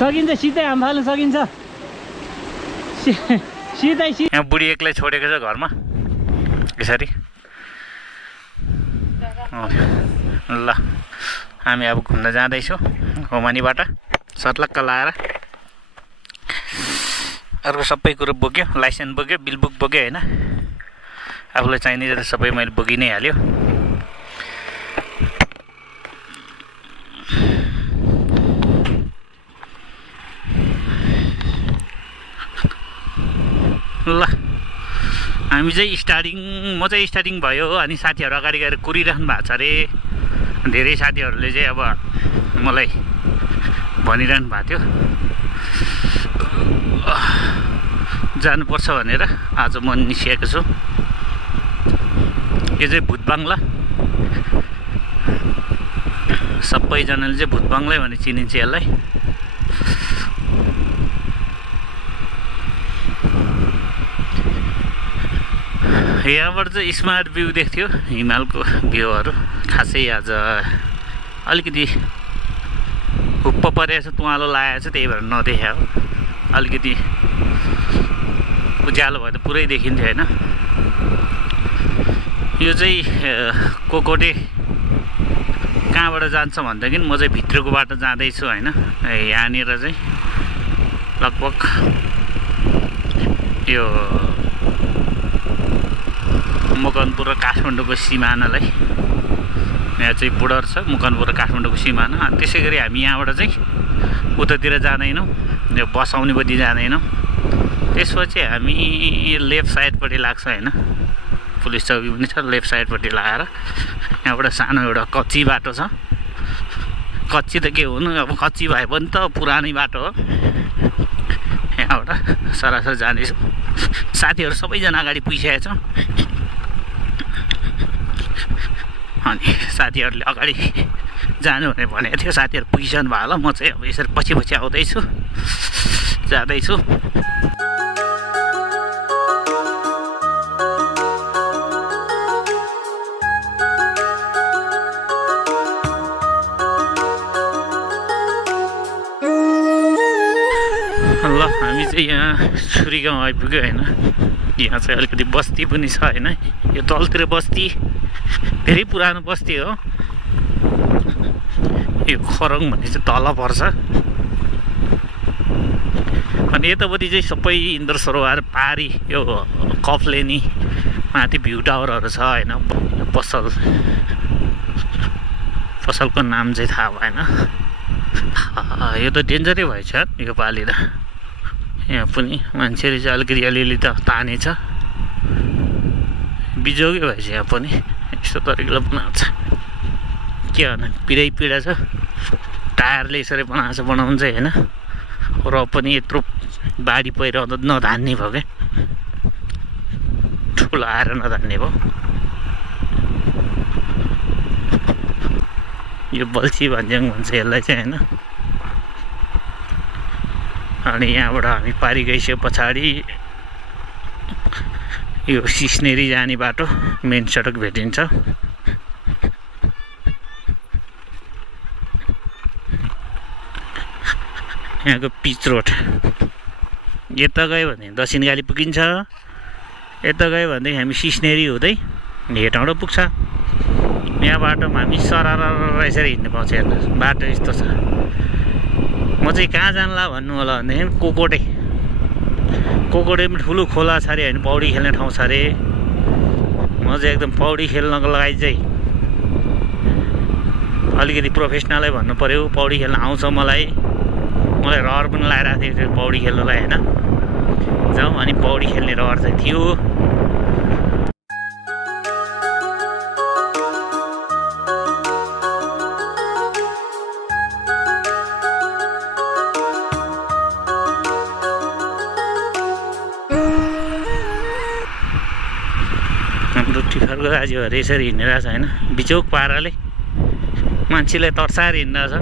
सकिन्छ सिधै आम फाल्न सकिन्छ सिधै यहाँ बुढी एक्लै छोडेको छ घरमा यसरी ल हामी अब घुम्न जाँदैछौँ होमानीबाट सतलक्क लाएर अर्को सबै कुरो बोक्यो लाइसेन्स बोक्यो बिल बुक बोक्यो होइन आफूलाई चाहिने जति सबै मैले बोकि नै हाल्यो ल हामी चाहिँ म चाहिँ स्टार्टिङ भयो अनि साथीहरू अगाडि गएर कुरिराख्नु भएको छ अरे धेरै साथीहरूले चाहिँ अब मलाई भनिरहनु भएको थियो जानुपर्छ भनेर आज म निस्किएको छु यो चाहिँ भूतबाङ्ला सबैजनाले चाहिँ भूतबाङ्लै भने चिनिन्छ यसलाई यहाँबाट चाहिँ स्मार्ट भ्यू देख्थ्यो हिमालको भ्यूहरू खासै आज अलिकति हुप्प परेको छ तुवालो लागेको छ त्यही भएर नदेख्या हो अलिकति उज्यालो भयो त पुरै देखिन्थ्यो होइन यो चाहिँ कोकोटे कहाँबाट जान्छ भनेदेखि म चाहिँ भित्रको बाटो जाँदैछु होइन यहाँनिर चाहिँ लगभग यो मकनपुर र काठमाडौँको सिमानालाई यहाँ चाहिँ बोर्डर छ मकनपुर र काठमाडौँको सिमाना अनि त्यसै गरी हामी यहाँबाट चाहिँ उतातिर जाँदैनौँ यो बस आउनेपट्टि जाँदैनौँ त्यसपछि हामी लेफ्ट साइडपट्टि लाग्छ होइन पुलिस चौकी पनि छ लेफ्ट साइडपट्टि लगाएर यहाँबाट सानो एउटा कच्ची बाटो छ कच्ची त के हुनु अब कच्ची भए पनि त पुरानै बाटो हो यहाँबाट सरासर जाँदैछौँ साथीहरू सबैजना अगाडि पुगिसकेको छ अनि साथीहरूले अगाडि जानु भनेको थियो साथीहरू पुगिसक्नु भयो होला म चाहिँ अब यसरी पछि पछि आउँदैछु जाँदैछु ल हामी चाहिँ यहाँ छुरीगाउँ आइपुग्यो होइन यहाँ चाहिँ अलिकति बस्ती पनि छ होइन यो तलतिर बस्ती धेरै पुरानो बस्ती हो यो खरङ भन्ने चाहिँ तल पर्छ अनि यतापट्टि चाहिँ सबै इन्द्र सरोवर पारी यो कफलेनी माथि भ्यू टावरहरू छ होइन पसलको नाम चाहिँ थाहा भएन यो त डेन्जरै भएछ यो पालि त यहाँ पनि मान्छेले चाहिँ अलिकति अलिअलि त तानेछ बिजोगै भएछ यहाँ पनि यस्तो तरिकाले बनाएको छ के भन पीडा छ टायरले यसरी बनाएको छ बनाउनु चाहिँ होइन र पनि यत्रो बाढी पहिरो नधान्ने भयो क्या ठुलो आएर नधान्ने भयो यो बल्छी भन्ज्याङ भन्छ यसलाई चाहिँ होइन अनि यहाँबाट हामी पारी गइसके पछाडि यो सिस्नेरी जाने बाटो मेन सडक भेटिन्छ यहाँको पिच रोड यता गयो भने दक्षिणकाली पुगिन्छ यता गयो भनेदेखि हामी सिस्नेरी हुँदै हेटौँडो पुग्छ यहाँ बाटोमा हामी सरार यसरी हिँड्नु पाउँछ हेर्नुहोस् बाटो यस्तो छ म चाहिँ कहाँ जानला भन्नु होला भनेदेखि कोकोटेमा ठुलो खोला छ अरे होइन पौडी खेल्ने ठाउँ छ अरे म चाहिँ एकदम पौडी खेल्नको लागि चाहिँ अलिकति प्रोफेसनलै भन्नु पऱ्यो पौडी खेल्न आउँछ मलाई रहर पनि लगाइरहेको थियो पौडी खेल्नुलाई होइन जाउँ अनि पौडी खेल्ने रहर चाहिँ थियो हाम्रो टिफरको दाजुहरू यसरी हिँडिरहेको छ होइन बिचौक पाराले मान्छेलाई तर्साएर हिँड्रहेछ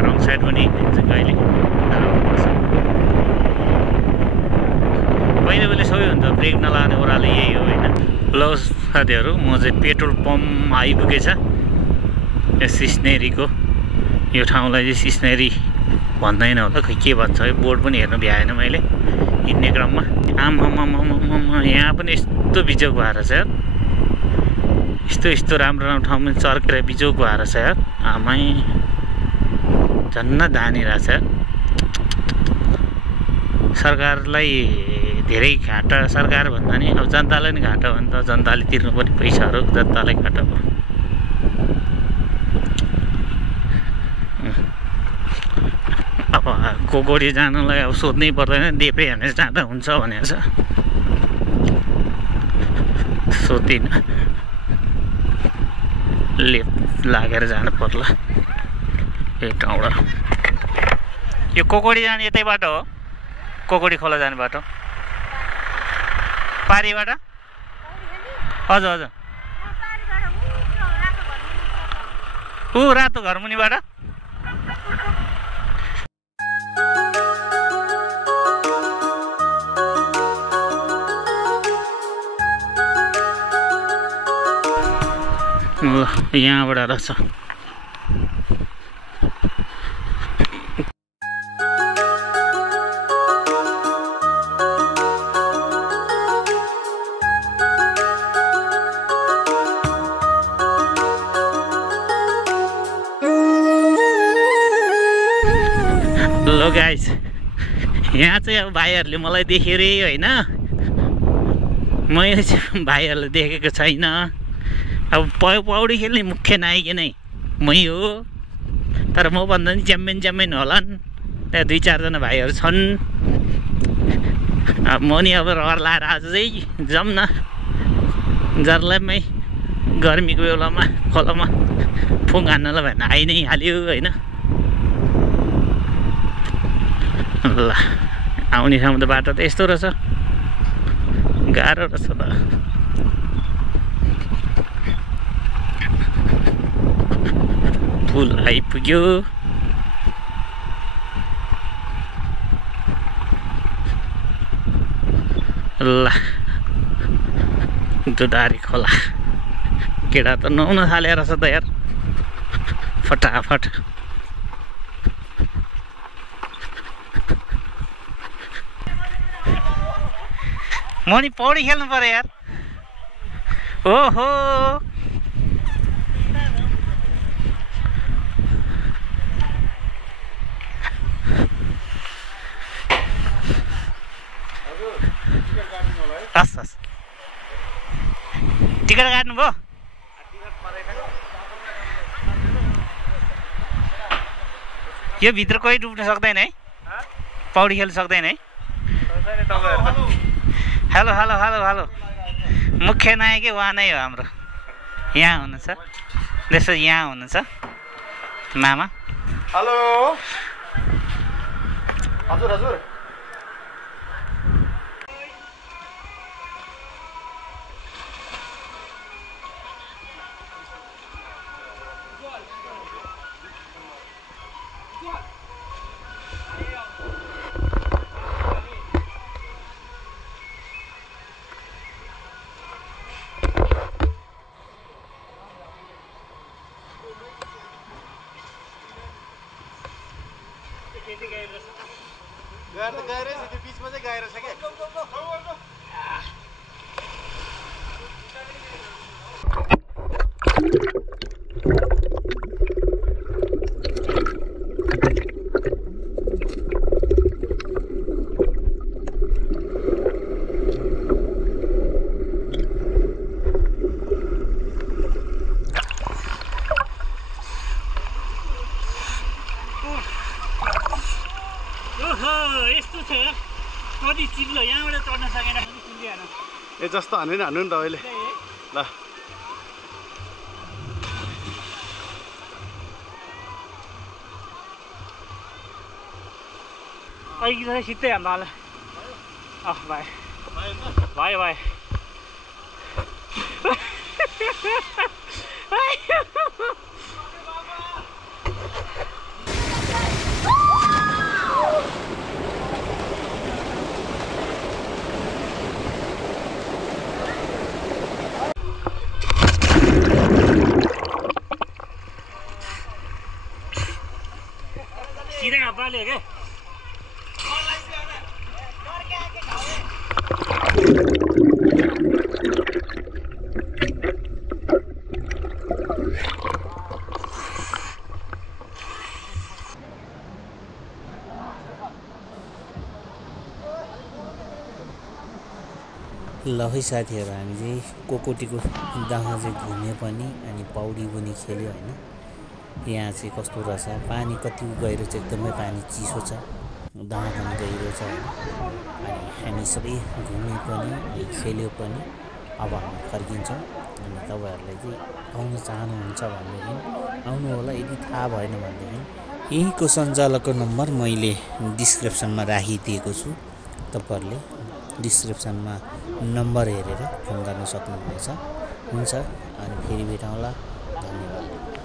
रङ साइड पनि हिँडिन्छ कहिले पहिले सबैभन्दा ब्रेक नलाग्ने ओह्रालो यही हो होइन ल साथीहरू म चाहिँ पेट्रोल पम्प आइपुगेछ सिस्नेरीको यो ठाउँलाई चाहिँ सिस्नेरी भन्दैन होला, खै के भन्छ है, बोर्ड पनि हेर्नु भ्याएन मैले हिँड्ने क्रममा। आमामामामामा यहाँ पनि यस्तो बिजोग भएर छ यार, यस्तो राम्रो राम्रो ठाउँमा चर्केर बिजोग भएर छ यार। आमै झन्न धानिरहेछ यार। सरकारलाई धेरै घाटा, सरकार भन्दा नि अब जनतालाई नि घाटा हो नि त, जनताले तिर्नुपर्ने पैसाहरू जनतालाई घाटा भयो। अब कोकोडी जानुलाई अब सोध्नै पर्दैन, देब्रे हेर्ने जाँदा हुन्छ भनेको छ, सोध्दिनँ, लेफ्ट लागेर जानु पर्ला यो ठाउँबाट। यो कोकोडी जाने यतै बाटो हो, कोकोडी खोला जाने बाटो पारीबाट? हजुर हजुर, ऊ रातो घरमुनिबाट। यहाँबाट रहेछ। लो गाइस, यहाँ चाहिँ अब भाइहरूले मलाई देखेरै होइन, मैले चाहिँ भाइहरूले देखेको छैन। अब पौडी खेल्ने मुख्य नायक नै मै हो, तर म भन्दा नि च्याम्पियन होलान्, त्यहाँ 2-4 जना भाइहरू छन्। अब म नि अब रहर लाएर आज चाहिँ जाऊँ न जर्लामै, गर्मीको बेलामा खोलामा फुङ हान्नलाई भएन, आइ नै हाल्यो होइन। ल आउने ठाउँ त बाटो त यस्तो रहेछ, गाह्रो रहेछ त। पुल आइपुग्यो। ल दुधारी खोला, केटा त नुहाउन थालेर रहेछ त यार फटाफट। म नि पौडी खेल्नु पर्यो यार। ओहो हस् हस्, टिकट काट्नु भयो? यो भित्र कोही डुब्न सक्दैन है, पौडी खेल्न सक्दैन है। हेलो हेलो हेलो हेलो, मुख्य नायकै उहाँ नै हो हाम्रो, यहाँ हुनुहुन्छ, त्यसो यहाँ हुनुहुन्छ मामा। हेलो हजुर हजुर, गाएर त गाएरै छ, त्यो बिचमा चाहिँ गाएर छ क्या। यस्तो छ कति चिप्लो, यहाँबाट चढ्न सकेन। ए जस्तो हान्नु नि हान्नु नि त अहिले। ल अघि चाहिँ सिधै हान्दा होला। भाइ भाइ भाइ मैले के ल है साथीहरू हामी चाहिँ कोकोटीको दाहा चाहिँ घुम्यो पनि अनि पौडी पनि खेल्यो होइन। यहाँ चाहिँ कस्तो रहेछ पानी कति गहिरो छ एकदमै पानी चिसो छ दाहा पनि गहिरो छ होइन। अनि हामी सबै घुम्यो पनि अनि खेल्यो पनि। अब हामी फर्किन्छौँ अनि तपाईँहरूलाई चाहिँ आउनु चाहनुहुन्छ भनेदेखि आउनु होला यदि थाहा भएन भनेदेखि यहीँको सञ्चालकको नम्बर मैले डिस्क्रिप्सनमा राखिदिएको छु। तपाईँहरूले डिस्क्रिप्सनमा नम्बर हेरेर फोन गर्न सक्नुहुनेछ। हुन्छ अनि फेरि भेटौँला। धन्यवाद।